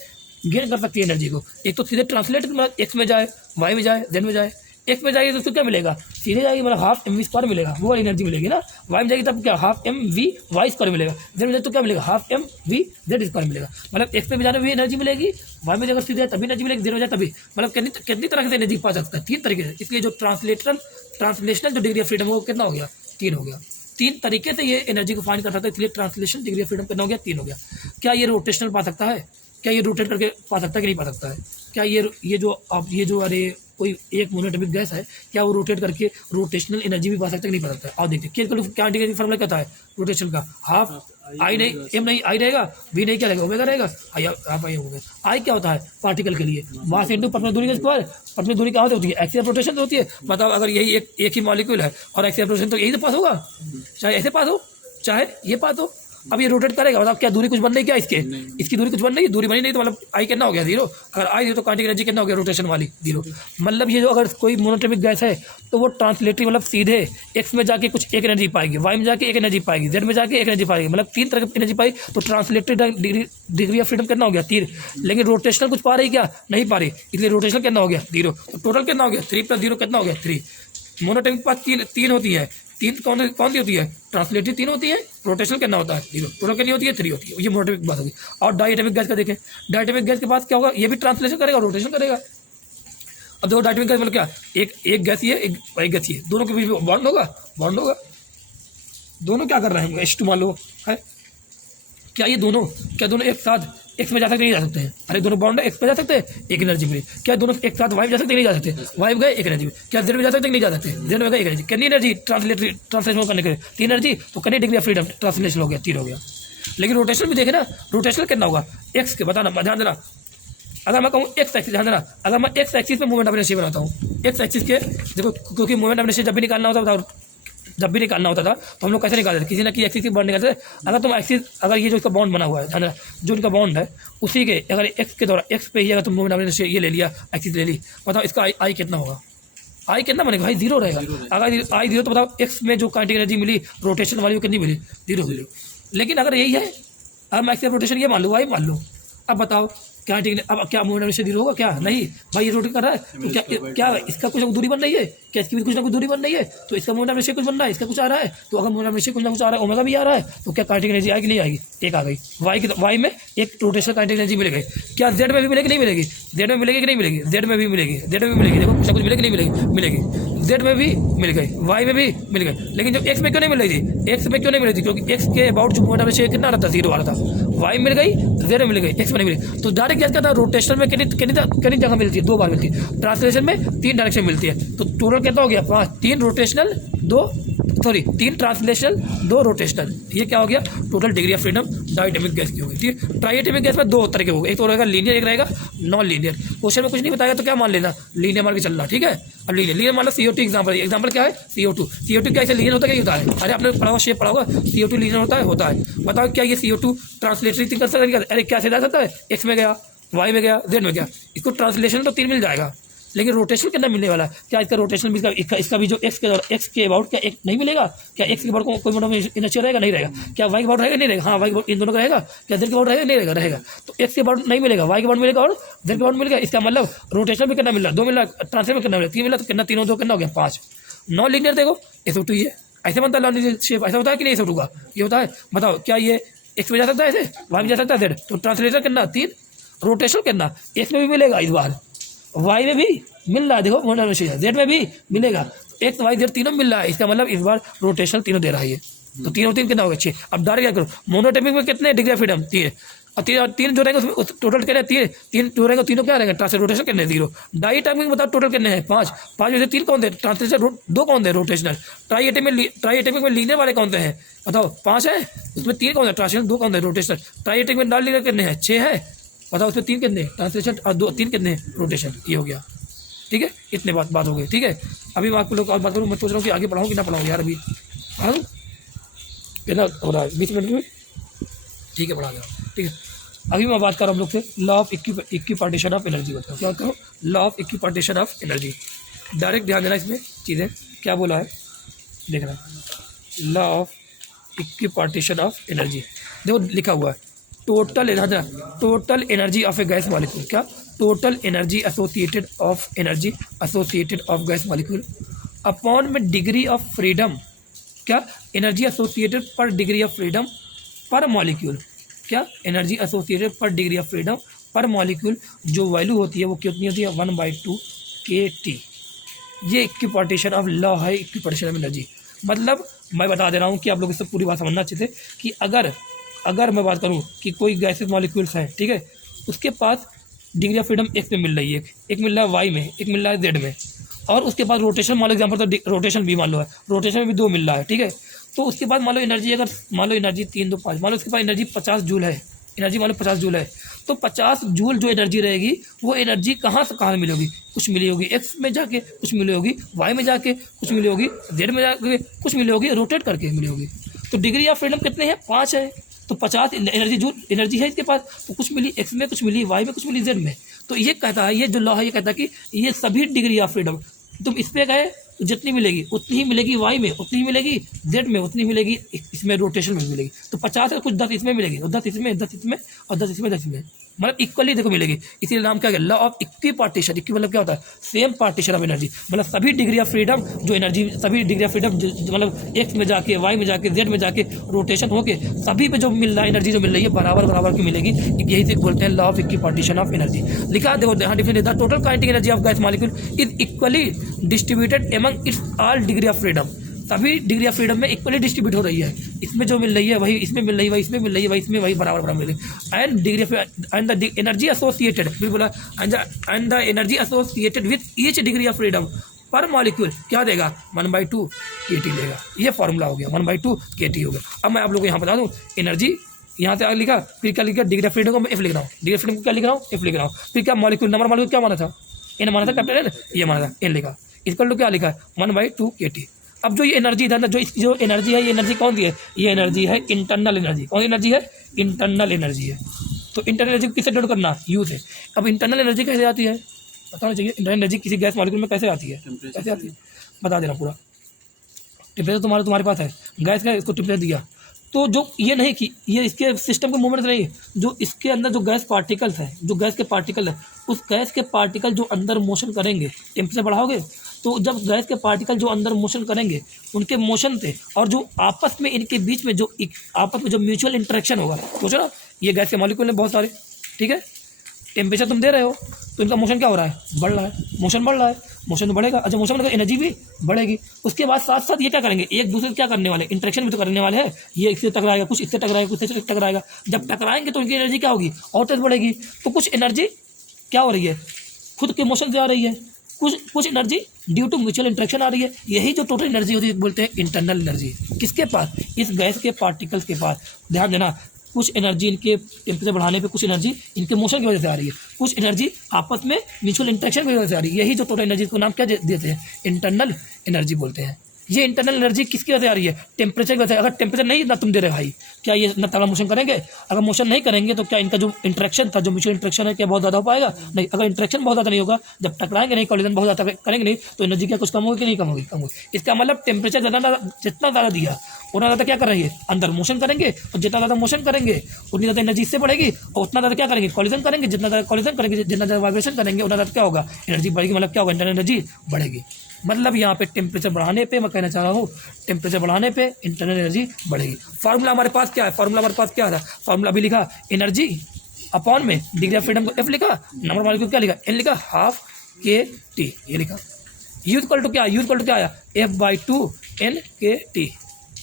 गेन कर सकती है एनर्जी को। एक तो सीधे ट्रांसलेट मतलब एक्स में जाए, वाई में जाए, जेड में जाए। एक्स में जाएगी तो उसको क्या मिलेगा, सीधे जाएगी मतलब हाफ एम वी स्क्वायर मिलेगा, वो एनर्जी मिलेगी ना। वाई में जाएगी तब क्या, half M V Y square मिलेगा। जेड में जाए तो क्या मिलेगा, half M V Z square मिलेगा। मतलब एक्स पे भी जाने भी एनर्जी मिलेगी, वाई में जाकर सीधे तभी एनर्जी मिलेगी, जेड में जाए तभी। मतलब कितनी तरह से एनर्जी पा सकता है, 3 तरीके से। इसलिए जो ट्रांसलेशनल जो डिग्री ऑफ फ्रीडम वो कितना हो गया, 3 हो गया। 3 तरीके से ये एनर्जी को फाइंड कर सकता है, इसलिए ट्रांसलेशन डिग्री ऑफ फ्रीडम कितना हो गया, 3 हो गया। क्या ये रोटेशनल पा सकता है, क्या ये रोटेट करके पा सकता है कि नहीं पा सकता है, क्या ये जो अरे कोई एक मोनोटॉमिक गैस है, क्या वो रोटेट करके रोटेशनल एनर्जी भी पा सकता है कि नहीं पा सकता है। और देखिए क्या डिग्री फॉर्मूला कहता है रोटेशन का, हाफ आई नहीं एम नहीं आई रहेगा, वी नहीं क्या रहेगा, ओमेगा रहेगा, हाफ आई ओमेगा। आई क्या होता है पार्टिकल के लिए, मास इनटू परपेंडिकुलर दूरी का स्क्वायर। परपेंडिकुलर दूरी कहाँ होती है, एक्सियल रोटेशन होती है। मतलब अगर यही एक ही मॉलिक्यूल है और एक्सियल रोटेशन तो यही तो पास होगा, चाहे ऐसे पास हो चाहे ये पास हो। अब ये रोटेट करेगा, मतलब क्या दूरी कुछ बन रही क्या इसकी दूरी कुछ बन रही है, दूरी बनी नहीं तो मतलब आई कितना हो गया, 0। अगर आई 0 तो काइनेटिक एनर्जी कितना हो गया, रोटेशन वाली 0। मतलब ये जो अगर कोई मोनोटॉमिक गैस है तो वो ट्रांसलेटरी मतलब सीधे एक्स में जाके कुछ एक एनर्जी पाएगी, वाई में जाके एक एनर्जी पाएगी, जेड में जाके एक एनर्जी पाएगी। मतलब 3 तरह की एनर्जी पाई तो ट्रांसलेटरी डिग्री ऑफ फ्रीडम कितना हो गया, 3। लेकिन रोटेशनल कुछ पा रही क्या, नहीं पा रही, इसलिए रोटेशनल कितना हो गया, 0। तो टोटल कितना हो गया, 3 + 0 कितना हो गया, 3। मोनोटॉमिक के पास 3 होती है, 3 कौन सी होती है, ट्रांसलेटरी 3 होती है, रोटेशनल कितना होता है, 0। टोटल कितनी होती है, 3 होती है। ये मोनोटॉमिक की बात होगी। और डायटोमिक गैस का देखें, डायटोमिक गैस के पास क्या होगा, ये भी ट्रांसलेशन करेगा, रोटेशन करेगा। अब देखो डायटोमिक गैस मतलब क्या, एक गैस ये एक गैस ये, दोनों के बीच में बॉन्ड होगा। दोनों क्या कर रहे हैं, H2 मान लो है, क्या दोनों एक साथ एक्स में जा सकते नहीं जा सकते हैं, अरे दोनों बॉन्ड है, एक्स में जा सकते हैं, एक एनर्जी मिली। क्या दोनों एक साथ वाई में जा सकते नहीं जा सकते, वाई में गए एक एनर्जी। क्या जेड में जा सकते नहीं जा सकते, जेड में गए एक एनर्जी। कितनी एनर्जी ट्रांसलेशन करने के लिए, 3 एनर्जी, तो कितनी डिग्री ऑफ फ्रीडम ट्रांसलेशन हो गया, 3 हो गया। लेकिन रोटेशन भी देखे ना, रोटेशन कितना होगा, एक्स के बताना, ध्यान देना। अगर मैं कहूँ एक्स एक्सिस, ध्यान देना, अगर मैं एक्स एक्सिस पे मूवमेंट ऑफ इनर्शिया बनाता हूँ, एक्स एक्सिस के देखो, क्योंकि मूवमेंट ऑफ इनर्शिया जब भी निकालना था तो हम लोग कैसे निकालते थे, किसी ना किसी एक्सिस की बॉन्ड निकालते थे। अगर तुम एक्सिस, अगर ये जो इसका बॉन्ड बना हुआ है, ध्यान, जो इनका बॉन्ड है उसी के अगर एक्स के द्वारा, एक्स पे ही अगर तुम मूवमेंट ऑफ इनर्शिया ये ले लिया, एक्सिस ले ली, बताओ इसका आई कितना होगा, आई कितना बनेगा भाई, 0 रहेगा। अगर आई 0 तो बताओ एक्स में जो काइनेटिक एनर्जी मिली रोटेशन वाली वो कितनी मिली, 0। लेकिन अगर यही है, अब मैं एक्सिस रोटेशन ये मान लो, वाई मान लो, अब बताओ क्या ठीक है, अब क्या मूवमेंट ऑफ इनर्शिया 0 होगा, क्या नहीं भाई, ये रोटेट कर रहा है तो क्या इसका कुछ दूरी बन रही है, क्या इसकी भी कुछ ना कुछ दूरी बन रही है, तो इसका मूवमेंट ऑफ इनर्शिया कुछ बन रहा है, इसका कुछ आ रहा है। तो अगर मूवमेंट ऑफ इनर्शिया कुछ ना कुछ आ रहा है, ओमेगा भी आ रहा है, तो क्या काइनेटिक एनर्जी आएगी नहीं आएगी, एक आ गई। वाई में एक रोटेशनल काइनेटिक एनर्जी मिल गई। क्या जेड में भी मिलेगी नहीं मिलेगी, जेड में मिलेगी कि नहीं मिलेगी, जेड में भी मिलेगी, देखो कुछ ना कुछ मिलेगी नहीं मिलेगी। जेड में भी मिल गई, वाई में भी मिल गई। लेकिन जो एक्स में क्यों नहीं मिल रही थी, एक्स में क्यों नहीं मिल रही थी, क्योंकि एक्स के अबाउट जो मूवमेंट ऑफ इनर्शिया कितना आ रहा था, 0 आ रहा था। वाई मिल गई, जेड में मिल गई, एक्स में नहीं मिली। तो डायरेक्ट क्या कहता है, रोटेशनल में कितनी जगह मिलती है, 2 बार मिलती है। ट्रांसलेशन में 3 डायरेक्शन मिलती है। तो टोटल कितना हो गया, 5, 3 रोटेशनल 3 ट्रांसलेशनल 2 रोटेशनल। ये क्या हो गया, total degree of freedom diatomic gas की होगी। ठीक है, ट्राइएटोमिक गैस में 2 तरह के होंगे, एक तो रहेगा लीनियर, एक रहेगा नॉन लीनियर। क्वेश्चन में कुछ नहीं बताएगा तो क्या मान लेना, लीनियर मान के चलना। ठीक है, अब लीनियर मान लो CO2 एग्जाम्पल क्या है, CO2 क्या ऐसे लीनियर होता है, क्या होता है, अरे आपने पढ़ा हुआ शेप पढ़ा होगा, CO2 लीनियर होता है। बताओ क्या ये CO2 ट्रांसलेटरी थिंक कर सकता है, अरे क्या से जा सकता है, एक्स में गया, वाई में गया, जेड में गया। इसको ट्रांसलेशन तो 3 मिल जाएगा, लेकिन रोटेशन कितना मिलने वाला है, क्या इसका रोटेशन भी, इसका भी जो एक्स के अबाउट क्या एक नहीं मिलेगा, क्या एक्स के अबाउट को कोई मोमेंट इनर्शिया रहेगा, नहीं रहेगा। क्या वाई के अबाउट रहेगा, नहीं रहेगा, हाँ वाई के इन दोनों का रहेगा। क्या जेड के अबाउट रहेगा, नहीं रहेगा। तो एक्स के अबाउट नहीं मिलेगा, वाई के अबाउट मिलेगा और जेड के अबाउट मिलेगा। इसका मतलब रोटेशन भी कितना मिल रहा है, 2 मिल रहा है, ट्रांसलेशन कितना मिला, 3 मिला, तो कितना 3 2 कितना हो गया, 5। नॉन लीनियर देखो, SO2 ये ऐसे बनता है, नॉन लीनियर शेप ऐसा होता है कि नहीं, SO2 का ये होता है। बताओ क्या ये एक्स में जा सकता है, ऐसे वाई में जा सकता है, जेड। तो ट्रांसलेशन कितना, 3, रोटेशन कितना, एक्स में भी मिलेगा इस बार, वाई में भी मिल रहा है, देखो मोनोटॉमिक, जेड में भी मिलेगा, एक्स वाई जेड तीनों मिल रहा है। इसका मतलब इस बार रोटेशनल तीनों दे रहा है ये। तो 3 और 3 कितना होगा, 6। अब डायरेक्ट क्या करो, मोनोटॉमिक में कितने डिग्री ऑफ फ्रीडम, 3। और 3 जो रहेंगे उसमें टोटल कितने, 3 जो रहेंगे तीनों क्या रहेंगे, ट्रांसलेशन रोटेशन कितने, 0। डायटोमिक बताओ टोटल कितने हैं, 5 में से 3 कौन थे ट्रांसलेशन, 2 कौन थे रोटेशनल। ट्राइएटोमिक में लीनियर वाले कौन हैं, बताओ 5 है, उसमें 3 कौन है ट्रांसलेशन, 2 कौन है रोटेशनल। ट्राइएटोमिक में नॉन लीनियर कितने हैं, 6 है, बताओ उसमें 3 कितने ट्रांसलेशन और 3 कितने रोटेशन, ये हो गया। ठीक है, इतने बात हो गई। ठीक है, अभी मैं आपको लोग और बात करूँ, मैं सोच रहा हूँ कि आगे पढ़ाऊँ कि ना पढ़ाऊँ यार, अभी पढ़ा दूँ कितना हो रहा है 20 मिनट में। ठीक है, पढ़ा दे रहा हूँ। ठीक है, अभी मैं बात कर रहा हूँ हम लोग से law of equipartition of energy. बताओ क्या करो, law of equipartition of energy. Direct ध्यान देना इसमें चीज़ें क्या बोला है, देखना। Law of equipartition of energy, देखो लिखा हुआ है total energy of a gas molecule. क्या, total energy associated of gas molecule upon में डिग्री ऑफ फ्रीडम। क्या, energy associated per degree of freedom per molecule. क्या, energy associated per degree of freedom per molecule, जो value होती है वो कितनी होती है 1/2 kT। ये इक्विपार्टीशन ऑफ लॉ है, इक्विपार्टीशन ऑफ एनर्जी। मतलब मैं बता दे रहा हूँ कि आप लोग इससे पूरी बात समझना अच्छे से कि अगर मैं बात करूँ कि कोई गैसेस मॉलिक्यूल्स हैं, ठीक है, उसके पास डिग्री ऑफ फ्रीडम एक पे मिल रही है, एक मिल रहा है वाई में, एक मिल रहा है जेड में, और उसके बाद रोटेशन मान लो एग्जाम्पल, तो रोटेशन भी मान लो है, रोटेशन में भी 2 मिल रहा है। ठीक है, तो उसके बाद मान लो एनर्जी, अगर मान लो एनर्जी 3 2 5, मान लो उसके पास एनर्जी 50 जूल है, एनर्जी मान लो 50 जूल है, तो 50 जूल जो एनर्जी रहेगी वो एनर्जी कहाँ से कहाँ मिलेगी, कुछ मिली होगी एक्स में जाके, कुछ मिली होगी वाई में जाके, कुछ मिली होगी जेड में जाके, कुछ मिली होगी रोटेट करके मिली होगी। तो डिग्री ऑफ फ्रीडम कितने हैं, 5 है, तो 50 एनर्जी जूल एनर्जी है इसके पास, तो कुछ मिली एक्स में, कुछ मिली वाई में, कुछ मिली जेड में। तो ये कहता है, ये जो लॉ है ये कहता है कि ये सभी डिग्री ऑफ फ्रीडम, तुम इस पे गए तो जितनी मिलेगी उतनी ही मिलेगी वाई में, उतनी ही मिलेगी जेड में, उतनी मिलेगी इसमें रोटेशन में मिलेगी। तो 50 है, कुछ 10 इसमें मिलेगी, और 10 इसमें, 10 इसमें, और 10 इसमें, 10 इसमें, मतलब इक्वली देखो मिलेगी। इसीलिए नाम क्या है, लॉ ऑफ इक्विपार्टीशन। इक्वी मतलब क्या होता है, सेम पार्टीशन ऑफ एनर्जी, मतलब सभी डिग्री ऑफ फ्रीडम जो एनर्जी, सभी डिग्री ऑफ फ्रीडम मतलब एक्स में जाके, वाई में जाके, जेड में जाके रोटेशन होके सभी पे जो मिल रहा है एनर्जी जो मिल रही है बराबर की मिलेगी। यही से बोलते हैं law of equipartition of energy. लिखा देखो यहाँ different, the total kinetic energy of gas molecule is equally distributed among it's all degree of freedom. सभी डिग्री ऑफ फ्रीडम में इक्वली डिस्ट्रीब्यूट हो रही है, इसमें जो मिल रही है वही इसमें मिल रही है, वही इसमें मिल रही है, वही इसमें, वही बराबर मिल रही है। And degree of and the energy associated, फिर बोला and the energy associated with each degree of freedom per molecule क्या देगा 1/2 kT देगा। ये फॉर्मूला हो गया, 1/2 kT हो गया। अब मैं आप लोगों को यहाँ बता दूँ एनर्जी यहाँ से आगे लिखा, फिर क्या लिखा, डिग्री ऑफ फ्रीडम को मैं एफ लिख रहा हूँ, डिग्री ऑफ फ्रीडम को क्या लिख रहा हूँ, एफ लिख रहा हूँ। फिर क्या मॉलिक्यूल नंबर मॉलिक्यूल क्या माना था, एन माना था, कैपिटल एन, ये माना था, एन लिखा। इसका तो क्या लिखा है 1/2 kT। अब जो ये एनर्जी था ना, जो एनर्जी है, ये एनर्जी कौन सी है, ये एनर्जी है इंटरनल एनर्जी। कौन सी एनर्जी है, इंटरनल एनर्जी है। तो इंटरनल एनर्जी को किससे डिनोट करना, यू से। अब इंटरनल एनर्जी कैसे आती है बताना चाहिए, इंटरनल एनर्जी किसी गैस मॉलिक्यूल में कैसे आती है, कैसे आती है बता देना पूरा। टेम्परेचर तुम्हारे पास है गैस का, इसको टेम्परेचर दिया, तो जो ये नहीं कि ये इसके सिस्टम के मूवमेंट नहीं, जो इसके अंदर जो गैस पार्टिकल्स हैं, जो गैस के पार्टिकल है, उस गैस के पार्टिकल जो अंदर मोशन करेंगे, टेम्परेचर बढ़ाओगे तो जब गैस के पार्टिकल जो अंदर मोशन करेंगे उनके मोशन से, और जो आपस में इनके बीच में जो आपस में जो म्यूचुअल इंटरेक्शन होगा, सोचो ना, ये गैस के मॉलिक्यूल हैं बहुत सारे, ठीक है, टेम्परेचर तुम दे रहे हो तो इनका मोशन क्या हो रहा है, बढ़ रहा है, मोशन बढ़ रहा है, मोशन तो बढ़ेगा। अच्छा, मोशन बढ़ेगा, एनर्जी भी बढ़ेगी। उसके बाद साथ साथ ये क्या करेंगे, एक दूसरे से क्या करने वाले, इंटरेक्शन भी तो करने वाले हैं। ये इससे टकराएगा, कुछ इससे टकराएगा, कुछ इससे टकराएगा। जब टकराएंगे तो इनकी एनर्जी क्या होगी, और तेज बढ़ेगी। तो कुछ एनर्जी क्या हो रही है, खुद के मोशन से आ रही है, कुछ energy due to mutual interaction आ रही है। यही जो टोटल एनर्जी होती है बोलते हैं इंटरनल एनर्जी। किसके पास, इस गैस के पार्टिकल्स के पास। ध्यान देना, कुछ एनर्जी इनके टेम्परेचर बढ़ाने पे, कुछ एनर्जी इनके मोशन की वजह से आ रही है, कुछ एनर्जी आपस में म्यूचुअल इंटरेक्शन की वजह से आ रही है। यही जो टोटल एनर्जी को नाम क्या देते हैं, इंटरनल एनर्जी बोलते हैं। ये इंटरनल एनर्जी किसकी वजह से आ रही है, टेम्परेचर की वजह से। अगर टेम्परेचर नहीं ना तुम दे रहे भाई, क्या ये इतना तगड़ा मोशन करेंगे? अगर मोशन नहीं करेंगे तो क्या इनका जो इंटरेक्शन था, जो म्यूचुअल इंटरेक्शन है, क्या बहुत ज़्यादा हो पाएगा? नहीं। अगर इंटरेक्शन बहुत ज़्यादा नहीं होगा, जब टकराएंगे नहीं, कॉलिजन बहुत ज़्यादा करेंगे नहीं, तो एनर्जी क्या कुछ कम होगी कि नहीं कम होगी? कम होगी। इसका मतलब टेम्परेचर जितना ज़्यादा दिया उतना ज़्यादा क्या कर रही है, अंदर मोशन करेंगे, और जितना ज़्यादा मोशन करेंगे उतनी ज़्यादा एनर्जी इससे बढ़ेगी, और उतना ज़्यादा क्या करेंगे, कॉलिजन करेंगे। जितना ज़्यादा कॉलिजन करेंगे, जितना ज़्यादा वाइब्रेशन करेंगे, उतना ज़्यादा क्या होगा, एनर्जी बढ़ेगी। मतलब क्या होगा, इंटरनल एनर्जी बढ़ेगी। मतलब यहाँ पे टेम्परेचर बढ़ाने पे, मैं कहना चाह रहा हूँ, टेम्परेचर बढ़ाने पे इंटरनल एनर्जी बढ़ेगी। फार्मूला हमारे पास क्या है, फार्मूला हमारे पास क्या था, फार्मूला भी लिखा, एनर्जी अपॉन में डिग्री ऑफ फ्रीडम को एफ लिखा, नंबर मॉलिक्यूल क्या लिखा, एन लिखा, हाफ के टी, ये लिखा। यू इक्वल टू क्या, यू इक्वल टू क्या आया, F/2 NKT।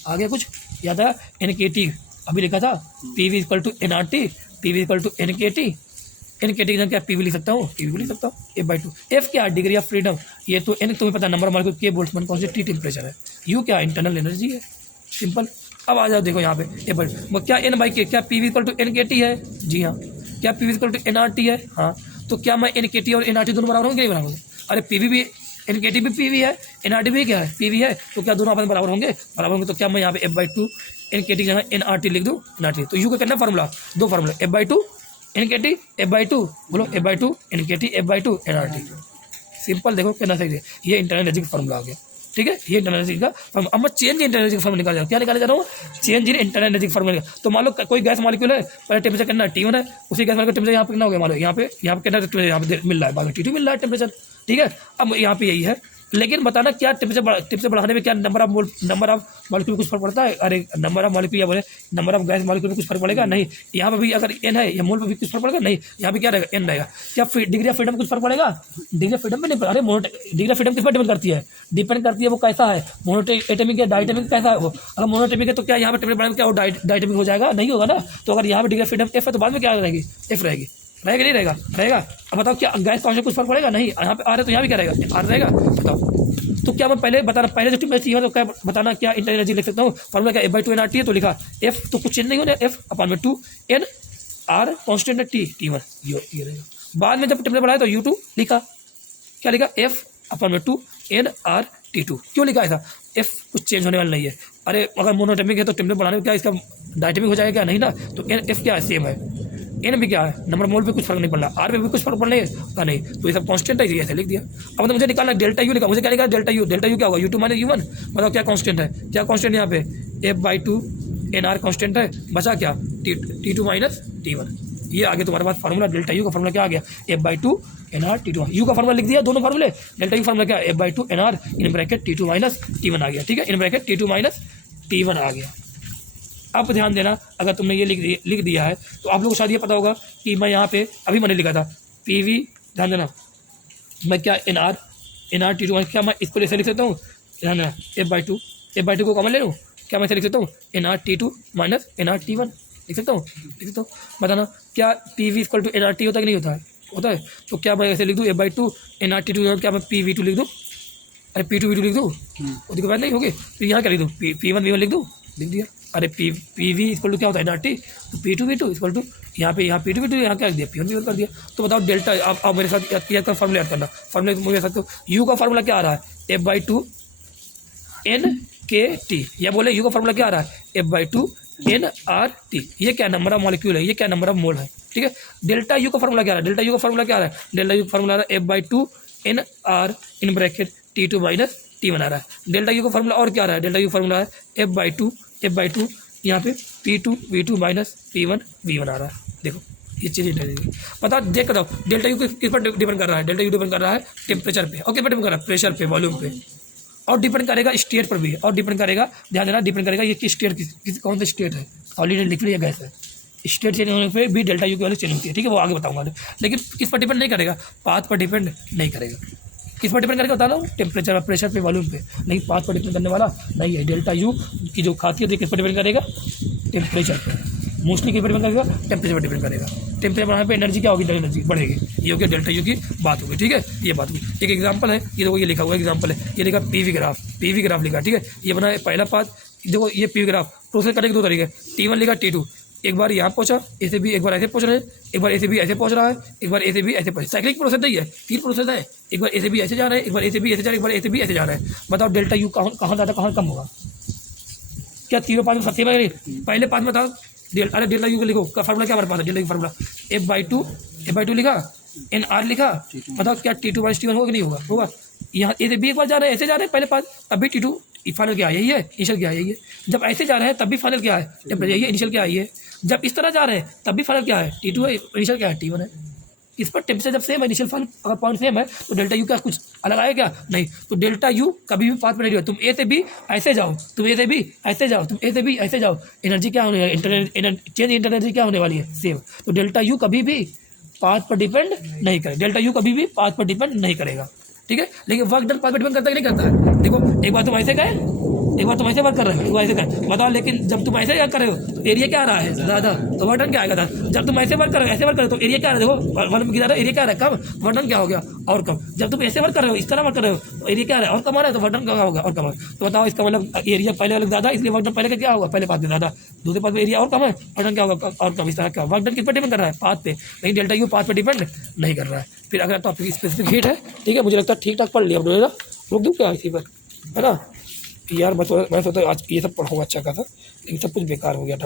आगे कुछ याद आया, NKT अभी लिखा था, PV equal to NRT, PV equal to NKT। NKT की जगह क्या PV लिख सकता हूँ, PV भी लिख सकता हूँ, F/2। F क्या, डिग्री ऑफ फ्रीडम, ये तो N तुम्हें पता, नंबर मॉलिक्यूल के बोल्ट्जमैन कांस्टेंट, T टेम्परेचर है, U क्या इंटरनल एनर्जी है, सिंपल। अब आ जाओ देखो यहाँ पे F/2 क्या, N/K क्या PV इक्वल टू NKT है, जी हाँ। क्या P V equal to N R T है? हाँ, तो क्या मैं एन के टी और एन आर टी दोनों बराबर होंगे नहीं बराबर होंगे? अरे पी वी भी एन के टी भी पी वी है, एन आर टी भी क्या है? पी वी है, तो क्या दोनों आपस में बराबर होंगे? बराबर होंगे। तो क्या मैं यहाँ पे F by two N K T जगह एन आर टी लिख दूँ? N R T. तो यू का कितना फार्मूला? दो formula, F by two N K T, F by two बोलो F by two N K T, F by two N R T. Simple, देखो कितना सही है। ये इंटरनल एनर्जी का फार्मूला आ गया, ठीक है। ये इंटरनल एनर्जी का फार्मूला। अब मैं चेंज इंटरनल एनर्जी का फार्मूला निकाल जा रहा हूँ। क्या निकाले जा रहा हूँ? चेंज इन इंटरनल एनर्जी का फार्मूला। तो मान लो कोई गैस मॉलिक्यूल है, पहले टेम्परेचर कितना T1 है, उसी गैस मॉलिक्यूल टेम्परेचर यहाँ पे कितना हो गया? मान लो यहाँ पे कितना टेम्परेचर यहाँ पे मिल रहा है, बाद में T2 मिल रहा है टेम्परेचर, ठीक है। अब यहाँ पे यही है, लेकिन बताना क्या टेम्परेचर बढ़ाने में क्या नंबर ऑफ मॉलिक्यूल कुछ फर्क पड़ता है? अरे नंबर ऑफ मॉलिक्यूल या बोले नंबर ऑफ गैस मॉलिक्यूल में कुछ फर्क पड़ेगा? नहीं। यहाँ पर भी अगर एन है या मोल पर भी कुछ फर्क पड़ेगा? नहीं। यहाँ पे क्या रहेगा? एन रहेगा। क्या डिग्री ऑफ फ्रीडम कुछ फर्क पड़ेगा? डिग्री ऑफ फ्रीडम में नहीं। अरे डिग्री ऑफ फ्रीडम किस पर डिपेंड करती है? डिपेंड करती है वो कैसा है, मोनोएटॉमिक या डायटॉमिक कैसा है वो। अगर मोनोएटॉमिक है तो क्या यहाँ पे टेम्परेचर बढ़ाने में क्या वो डायटॉमिक हो जाएगा? नहीं होगा ना। तो अगर यहाँ पे डिग्री ऑफ फ्रीडम एफ है तो बाद में क्या रहेगी? एफ रहेगी। रहेगा नहीं रहेगा? रहेगा। अब बताओ क्या गैस कॉन्सेंट्रेशन कुछ फर्क पड़ेगा? नहीं। यहाँ पे आ रहा है तो यहाँ भी क्या रहेगा? आर रहेगा। बताओ। तो क्या मैं पहले बताना, पहले जो टिप चाहिए तो क्या बताना, क्या इंटरनल एनर्जी लिख सकता हूँ? फॉर्मूला क्या? F by two N R T है, तो लिखा एफ तो कुछ चेंज नहीं होना, एफ अपॉन में टू एन आर कॉन्स्टेंट है T1 ये रहेगा। बाद में जब टेम्परेचर बढ़ाया तो U2 लिखा, क्या लिखा? एफ अपॉन में टू एन आर T2। क्यों लिखा ऐसा? एफ कुछ चेंज होने वाला नहीं है। अरे अगर मोनोएटॉमिक है तो टेम्परेचर बढ़ाने में क्या इसका डायटॉमिक हो जाएगा? क्या नहीं ना। तो एन एफ क्या है? सेम है। एन भी क्या है? नंबर मोल पे कुछ फर्क नहीं पड़ रहा, आर पे भी कुछ फर्क पड़ने का नहीं, तो ये सब कांस्टेंट है, ऐसे लिख दिया। अब तो मुझे निकालना डेल्टा यू लिखा, मुझे क्या लिखा? Delta U. डेल्टा यू क्या होगा? U2 minus U1। बताओ क्या कांस्टेंट है? क्या कांस्टेंट यहाँ पे? F by two N R constant है, बचा क्या? T2 minus T1। ये आगे तुम्हारे पास फार्मूला डेल्टा यू का फार्मूला क्या आ गया? F by two N R T2। U का फार्मूला लिख दिया, दोनों फार्मूले। डेल्टा यू फार्मूला क्या? F by two N R in bracket T2 minus T1 आ गया, ठीक है। इन ब्रैकेट T2 माइनस T1 आ गया। अब ध्यान देना, अगर तुमने ये लिख दिया है तो आप लोगों को शायद ये पता होगा कि मैं यहाँ पे अभी मैंने लिखा था PV, ध्यान देना, मैं क्या एन आर T2, क्या मैं इसको ऐसे लिख सकता हूँ? ध्यान देना, एफ बाई टू को कॉमन ले लूँ, क्या मैं ऐसे लिख सकता हूँ? N R T2 minus N R T1 लिख सकता हूँ? लिख सकता हूँ। बताना क्या PV equal to N R T होता है कि नहीं होता है? होता है। तो क्या मैं ऐसे लिख दूँ? F by two N R T2, क्या मैं PV2 लिख दूँ? अरे P2V2 लिख दूँ? उसके बाद नहीं होगी, फिर यहाँ क्या लिख दूँ? P1V1 लिख दूँ? लिख दिया। अरे PV इक्वल टू क्या होता है? NRT। तो P2V2 इक्वल टू यहाँ P2V2, यहाँ क्या लिख दिया? P1V1 कर दिया। तो बताओ डेल्टा, आप मेरे साथ याद कर, फार्मूला याद करना। फार्मूला मुझे सकते हो, यू का फार्मूला क्या आ रहा है? F by two N K T, या बोले यू का फार्मूला क्या आ रहा है? F by two N R T. ये क्या नंबर ऑफ मॉलिक्यूल है, ये क्या नंबर ऑफ मोल है, ठीक है। डेल्टा यू का फार्मूला क्या आ रहा है? डेल्टा यू का फार्मूला क्या आ रहा है? डेल्टा यू का फार्मूला आ रहा है F by two N R in bracket T2 minus T1 आ रहा है। डेल्टा यू का फार्मूला और क्या आ रहा है? डेल्टा यू फार्मूला है एफ बाई टू यहाँ पे P2V2 माइनस P1V1 आ रहा है। देखो ये चीज़ पता, देख कर डेल्टा यू किस पर डिपेंड कर रहा है? डेल्टा यू डिपेंड कर रहा है टेम्परेचर पे, और किस पर डिपेंड कर रहा है? प्रेशर पे, वॉल्यूम पे, और डिपेंड करेगा स्टेट पर भी, और डिपेंड करेगा, ध्यान देना, डिपेंड करेगा ये किस स्टेट, कौन सा स्टेट है, सॉलिड है, लिक्विड या गैस है। स्टेट चेंज होने पे भी डेल्टा यू की वैल्यू चेंज होती है, ठीक है, वो आगे बताऊंगा। लेकिन किस पर डिपेंड नहीं करेगा? पाथ पर डिपेंड नहीं करेगा। किस पर डिपेंड करेगा बता रहा हूँ? टेम्परेचर, प्रेशर पे, वॉल्यूम पे, नहीं पाथ पर डिपेंड करने वाला नहीं है। डेल्टा यू की जो खासियत है किस पर डिपेंड करेगा? टेम्परेचर पे, मोस्टली किस पर डिपेंड करेगा? टेम्परेचर पर डिपेंड करेगा। टेम्परेचर बढ़ाने पे एनर्जी क्या होगी? एनर्जी बढ़ेगी। ये हो गया डेल्टा यू की बात होगी, ठीक है, ये बात होगी। एक एग्जाम्पल है, ये देखो, ये लिखा हुआ एग्जाम्पल है, ये लिखा PV ग्राफ लिखा, ठीक है। ये बना पहला पाथ, देखो ये PV ग्राफ प्रोसेस करने के दो तरीके, T1 लिखा, T2, एक बार यहाँ पहुंचा ऐसे भी, एक बार ऐसे पहुंच रहे हैं, एक बार ऐसे भी ऐसे पहुंच रहा है, एक बार ऐसे भी ऐसे पहुंच, साइक्लिक प्रोसेस नहीं है, 3 प्रोसेस है। एक बार ऐसे भी ऐसे जा रहे हैं, एक बार ऐसे भी ऐसे जा रहे हैं, एक बार ऐसे भी ऐसे जा रहे हैं। बताओ डेल्टा यू कहाँ ज़्यादा कहाँ कम होगा? क्या तीनों पाथ में सत्य में? पहले पाथ में था अरे डेल्टा यू को लिखो, का फार्मूला क्या हमारे पास है? Delta U formula F by to लिखा, एन आर लिखा। बताओ क्या T2 माइनस T1 होगा कि नहीं होगा? होगा। यहाँ ऐसे भी एक बार जा रहे हैं, ऐसे जा रहे हैं पहले पाथ, तब भी T2 फाइनल क्या है? यही है, इनिशियल क्या है? यही है। जब ऐसे जा रहे हैं तब भी फाइनल क्या है? टेम्परेचर, यही है, इनिशियल क्या है? ये। जब इस तरह जा रहे हैं तब भी फाइनल क्या है? T2 है, इनिशियल क्या है? T1 है। इस पर टेम्परेचर जब सेम है, इनिशियल फाइनल अगर पॉइंट सेम है, तो डेल्टा यू क्या कुछ अलग आएगा क्या? नहीं। तो डेल्टा यू कभी भी पाथ में नहीं हो, तुम ए से भी ऐसे जाओ, तुम ए से भी ऐसे जाओ, तुम ए से भी ऐसे जाओ, एनर्जी क्या होने वाली है? चेंज इंटर एनर्जी क्या होने वाली है? सेम। तो डेल्टा यू कभी भी पाथ पर डिपेंड नहीं करे, डेल्टा यू कभी भी पाथ पर डिपेंड नहीं करेगा, ठीक है। लेकिन वर्क डन पाथ पर डिपेंड करता है कि नहीं करता है? देखो एक बार तुम ऐसे गए, एक बार तुम ऐसे वर्क कर रहे हो, तू ऐसे कर बताओ, लेकिन जब तुम ऐसे कर रहे हो तो एरिया क्या आ रहा है ज़्यादा, तो वर्क डन क्या आएगा दादा। जब तुम ऐसे वर्क कर रहे हो, ऐसे वर्क कर रहे हो तो एरिया क्या आ रहा है, देखो 1 की ज़्यादा एरिया क्या आ रहा है, कम, वर्क डन क्या हो गया और कम। जब तुम ऐसे वर्क कर रहे हो, इस तरह वर्क कर रहे हो तो एरिया क्या आ रहा है और कम आ रहा है, तो वर्क डन क्या होगा और कम है। तो बताओ इसका मतलब एरिया पहले वाले ज़्यादा, इसलिए वर्क डन पहले का क्या होगा, पहले पाथ में ज़्यादा, दूसरे पाथ में एरिया और कम है, वर्क डन क्या होगा और कम। इस तरह क्या वर्क डन किस पर डिपेंड कर रहा है, पाथ पे, लेकिन डेल्टा यू पाथ पे डिपेंड नहीं कर रहा है। फिर अगर टॉपिक स्पेसिफिक हीट है, ठीक है, मुझे लगता है ठीक ठाक पढ़ लिया अब, रोक दूँ क्या इसी पर, है ना यार। मैं सोचा आज ये सब पढ़ूंगा अच्छा खासा, लेकिन सब कुछ बेकार हो गया था।